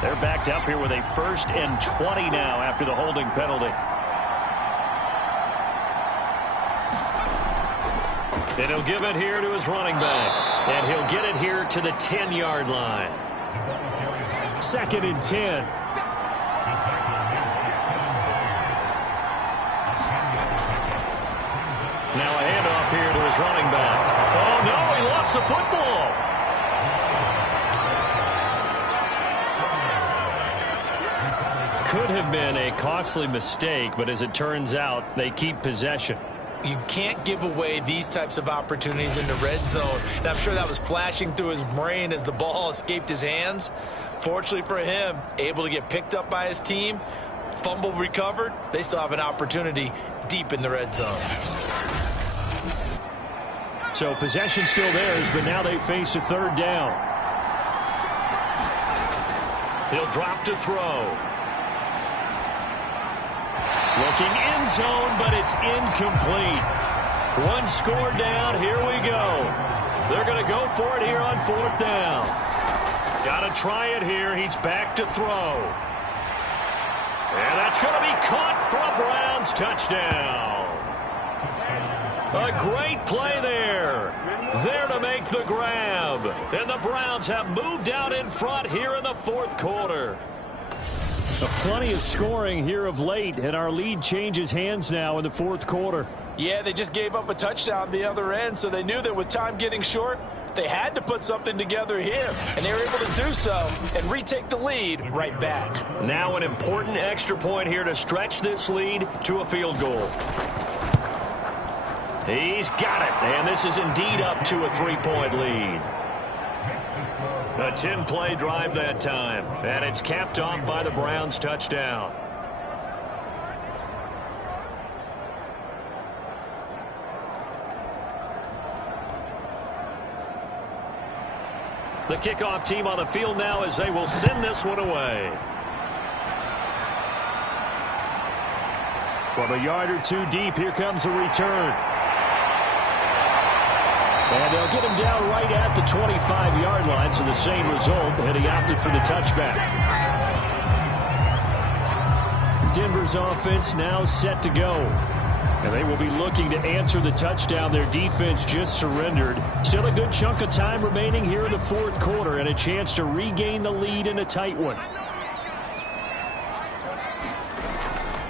They're backed up here with a 1st and 20 now after the holding penalty. And he'll give it here to his running back. And he'll get it here to the 10-yard line. 2nd and 10. Now a handoff here to his running back. Oh, no, he lost the football. Could have been a costly mistake, but as it turns out, they keep possession. You can't give away these types of opportunities in the red zone. And I'm sure that was flashing through his brain as the ball escaped his hands. Fortunately for him, able to get picked up by his team, fumble recovered. They still have an opportunity deep in the red zone. So possession still theirs, but now they face a 3rd down. He'll drop to throw. Looking end zone, but it's incomplete. 1 score down. Here we go. They're going to go for it here on 4th down. Got to try it here. He's back to throw. And that's going to be caught for a Browns touchdown. A great play there. There to make the grab. And the Browns have moved out in front here in the 4th quarter. Plenty of scoring here of late, and our lead changes hands now in the 4th quarter. Yeah, they just gave up a touchdown the other end, so they knew that with time getting short, they had to put something together here, and they were able to do so and retake the lead right back. Now an important extra point here to stretch this lead to a field goal. He's got it, and this is indeed up to a 3-point lead. A 10-play drive that time, and it's capped off by the Browns' touchdown. The kickoff team on the field now as they will send this one away. From a yard or 2 deep, here comes a return. And they'll get him down right at the 25-yard line, so the same result, and he opted for the touchback. Denver's offense now set to go. And they will be looking to answer the touchdown their defense just surrendered. Still a good chunk of time remaining here in the 4th quarter and a chance to regain the lead in a tight one.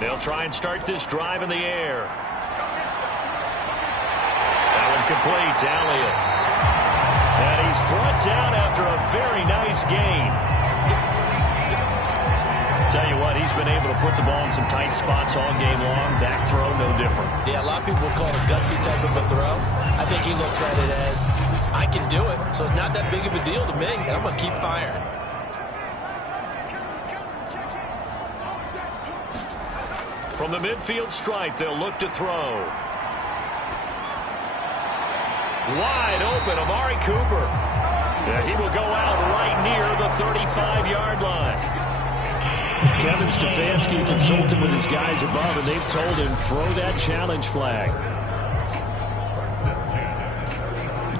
They'll try and start this drive in the air. Complete to Elliott. And he's brought down after a very nice gain. Tell you what, he's been able to put the ball in some tight spots all game long. That throw, no different. Yeah, a lot of people would call it a gutsy type of a throw. I think he looks at it as, I can do it, so it's not that big of a deal to me, and I'm going to keep firing. From the midfield stripe, they'll look to throw. Wide open, Amari Cooper. Yeah, he will go out right near the 35-yard line. Kevin Stefanski consulted with his guys above, and they've told him, throw that challenge flag.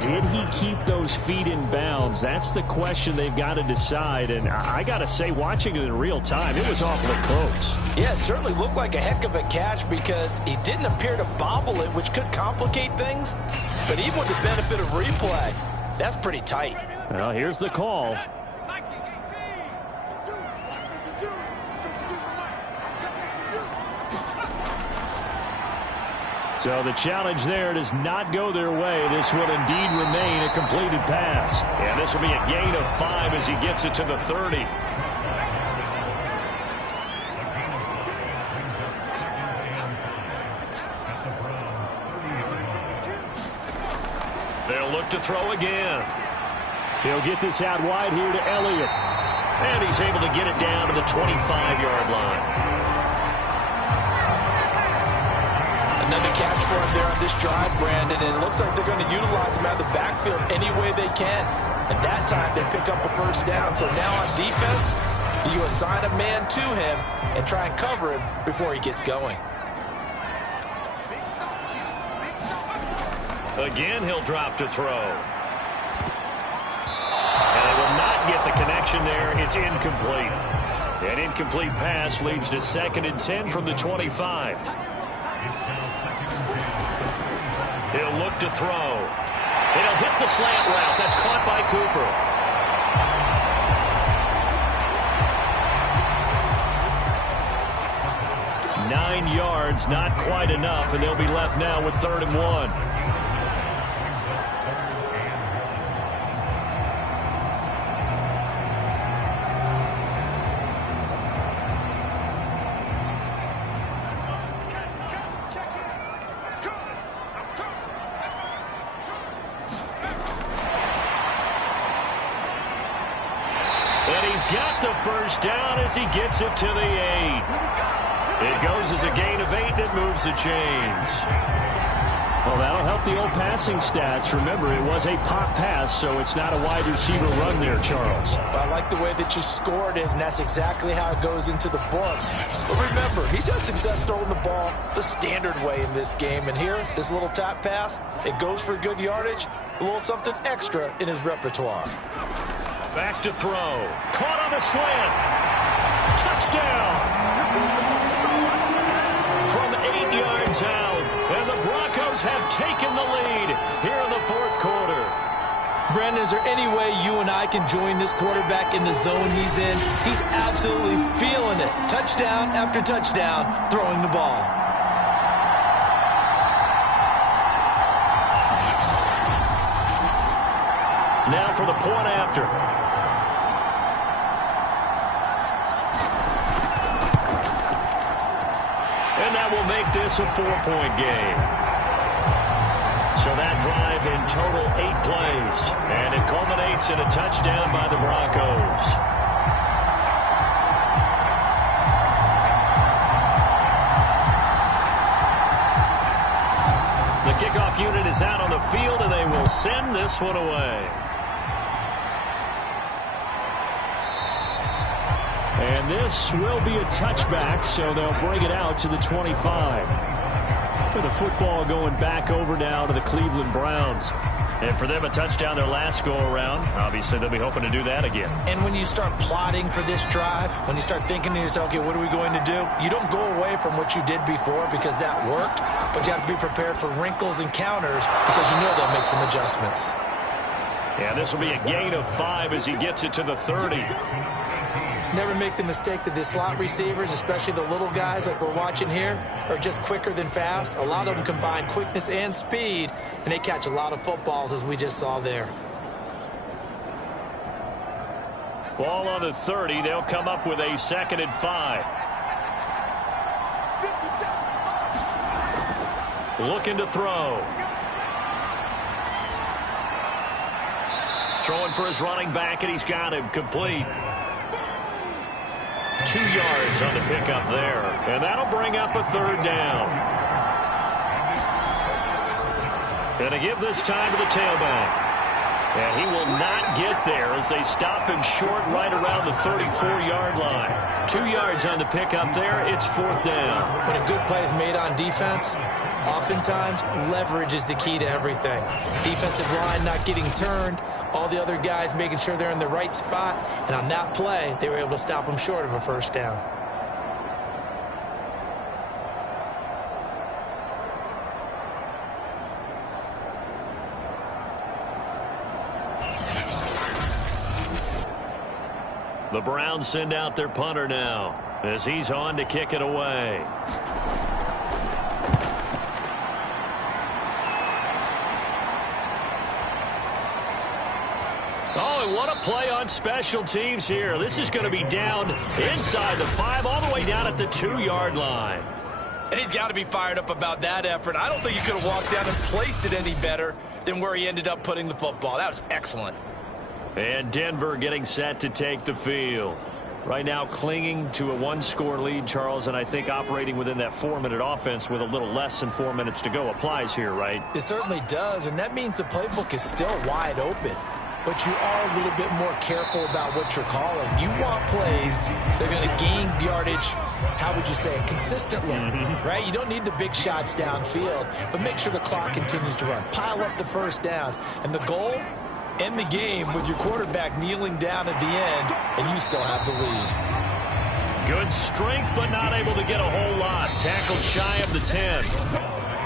did he keep those feet in bounds? That's the question they've got to decide. And I got to say, watching it in real time, it was awfully close. Yeah, it certainly looked like a heck of a catch because he didn't appear to bobble it, which could complicate things. But even with the benefit of replay, that's pretty tight. Well, here's the call. So the challenge there does not go their way. This will indeed remain a completed pass. And this will be a gain of 5 as he gets it to the 30. They'll look to throw again. He'll get this out wide here to Elliott. And he's able to get it down to the 25-yard line. Another catch for him there on this drive, Brandon, and it looks like they're going to utilize him out of the backfield any way they can. And that time, they pick up a first down. So now on defense, you assign a man to him and try and cover him before he gets going. Again, he'll drop to throw. And they will not get the connection there. It's incomplete. An incomplete pass leads to 2nd and 10 from the 25. He'll look to throw. And he'll hit the slant route. That's caught by Cooper. Nine yards, not quite enough, and they'll be left now with 3rd and 1. Got the first down as he gets it to the 8. It goes as a gain of 8, and it moves the chains. Well, that'll help the old passing stats. Remember, it was a pop pass, so it's not a wide receiver run there, Charles. Well, I like the way that you scored it, and that's exactly how it goes into the books. But remember, he's had success throwing the ball the standard way in this game. And here, this little tap pass, it goes for good yardage, a little something extra in his repertoire. Back to throw. Caught on the slant. Touchdown. From 8 yards out. And the Broncos have taken the lead here in the 4th quarter. Brandon, is there any way you and I can join this quarterback in the zone he's in? He's absolutely feeling it. Touchdown after touchdown, throwing the ball. Now for the point after. And that will make this a 4-point game. So that drive in total 8 plays. And it culminates in a touchdown by the Broncos. The kickoff unit is out on the field, and they will send this one away. And this will be a touchback, so they'll bring it out to the 25. With the football going back over now to the Cleveland Browns. And for them, a touchdown their last go-around. Obviously, they'll be hoping to do that again. And when you start plotting for this drive, when you start thinking to yourself, okay, what are we going to do? You don't go away from what you did before because that worked, but you have to be prepared for wrinkles and counters because you know they'll make some adjustments. Yeah, this will be a gain of 5 as he gets it to the 30. Never make the mistake that the slot receivers, especially the little guys like we're watching here, are just quicker than fast. A lot of them combine quickness and speed, and they catch a lot of footballs, as we just saw there. Ball on the 30. They'll come up with a 2nd and 5. Looking to throw. Throwing for his running back, and he's got him complete. 2 yards on the pickup there. And that'll bring up a 3rd down. Gonna give this time to the tailback. And he will not get there as they stop him short right around the 34-yard line. 2 yards on the pickup there. It's 4th down. When a good play is made on defense, Oftentimes, leverage is the key to everything. Defensive line not getting turned, all the other guys making sure they're in the right spot, and on that play, they were able to stop them short of a first down. The Browns send out their punter now as he's on to kick it away. Oh, and what a play on special teams here. This is going to be down inside the 5, all the way down at the 2-yard line. And he's got to be fired up about that effort. I don't think he could have walked down and placed it any better than where he ended up putting the football. That was excellent. And Denver getting set to take the field. Right now clinging to a 1-score lead, Charles, and I think operating within that 4-minute offense with a little less than 4 minutes to go applies here, right? It certainly does, and that means the playbook is still wide open. But you are a little bit more careful about what you're calling. You want plays that are going to gain yardage, how would you say it, consistently, right? You don't need the big shots downfield, but make sure the clock continues to run. Pile up the first downs. And the goal, end the game with your quarterback kneeling down at the end, and you still have the lead. Good strength, but not able to get a whole lot. Tackled shy of the 10.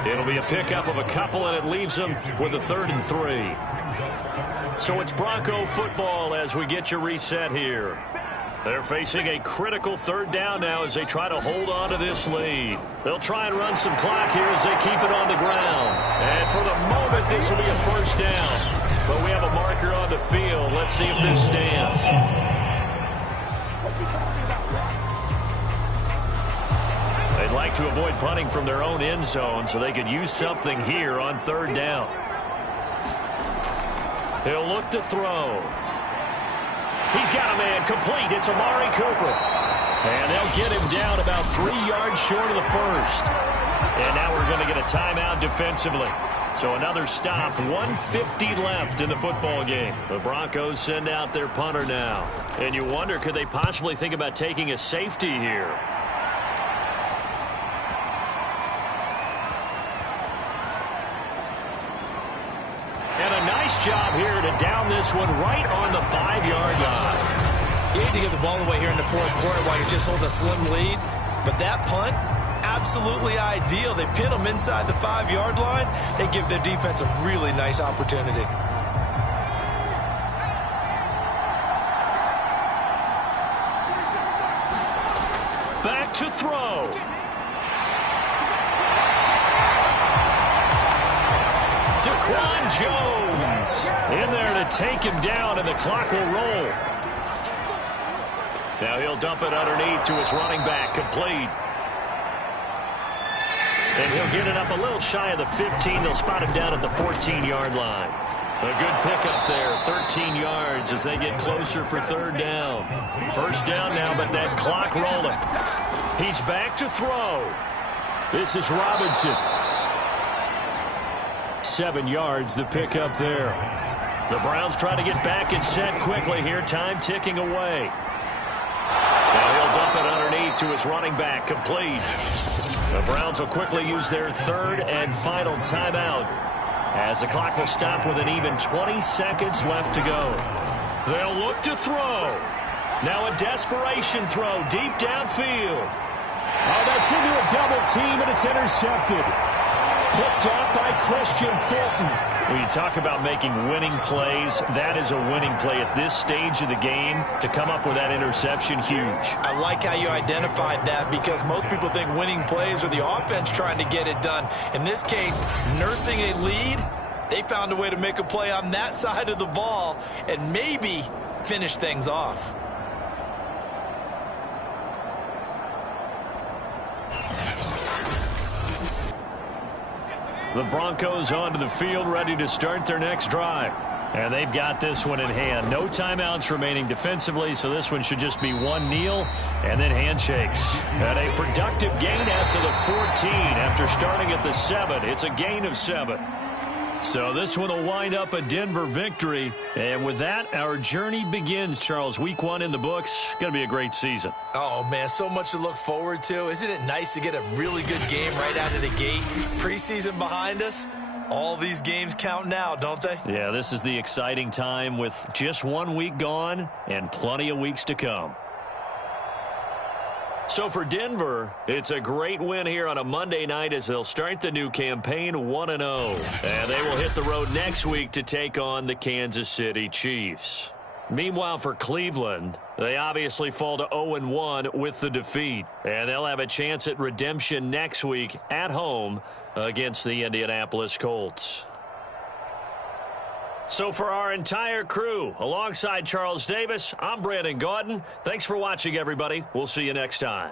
It'll be a pickup of a couple, and it leaves them with a 3rd and 3. So it's Bronco football as we get you reset here. They're facing a critical 3rd down now as they try to hold on to this lead. They'll try and run some clock here as they keep it on the ground. And for the moment, this will be a first down. But we have a marker on the field. Let's see if this stands. They'd like to avoid punting from their own end zone so they could use something here on 3rd down. He'll look to throw. He's got a man complete. It's Amari Cooper. And they'll get him down about 3 yards short of the first. And now we're going to get a timeout defensively. So another stop, 1:50 left in the football game. The Broncos send out their punter now. And you wonder, could they possibly think about taking a safety here? And a nice job here to down this one right on the 5-yard line. You need to get the ball away here in the 4th quarter while you're just holding a slim lead. But that punt, absolutely ideal. They pin them inside the 5-yard line. They give their defense a really nice opportunity. Back to throw. Daquan Jones in there to take him down, and the clock will roll. Now he'll dump it underneath to his running back, complete. And he'll get it up a little shy of the 15. They'll spot him down at the 14-yard line. A good pickup there, 13 yards as they get closer for 3rd down. First down now, but that clock rolling. He's back to throw. This is Robinson. 7 yards, the pickup there. The Browns try to get back and set quickly here. Time ticking away. Now he'll dump it underneath to his running back, complete. The Browns will quickly use their 3rd and final timeout as the clock will stop with an even 20 seconds left to go. They'll look to throw. Now a desperation throw deep downfield. Oh, that's into a double team, and it's intercepted. Picked off by Christian Fulton. When you talk about making winning plays, that is a winning play at this stage of the game. To come up with that interception, huge. I like how you identified that, because most people think winning plays are the offense trying to get it done. In this case, nursing a lead, they found a way to make a play on that side of the ball and maybe finish things off. The Broncos onto the field, ready to start their next drive. And they've got this one in hand. No timeouts remaining defensively, so this one should just be one kneel and then handshakes. And a productive gain out to the 14 after starting at the 7. It's a gain of 7. So this one will wind up a Denver victory. And with that, our journey begins, Charles. Week 1 in the books. Going to be a great season. Oh, man, so much to look forward to. Isn't it nice to get a really good game right out of the gate? Preseason behind us. All these games count now, don't they? Yeah, this is the exciting time with just 1 week gone and plenty of weeks to come. So for Denver, it's a great win here on a Monday night as they'll start the new campaign 1-0. And they will hit the road next week to take on the Kansas City Chiefs. Meanwhile, for Cleveland, they obviously fall to 0-1 with the defeat. And they'll have a chance at redemption next week at home against the Indianapolis Colts. So for our entire crew, alongside Charles Davis, I'm Brandon Gaudin. Thanks for watching, everybody. We'll see you next time.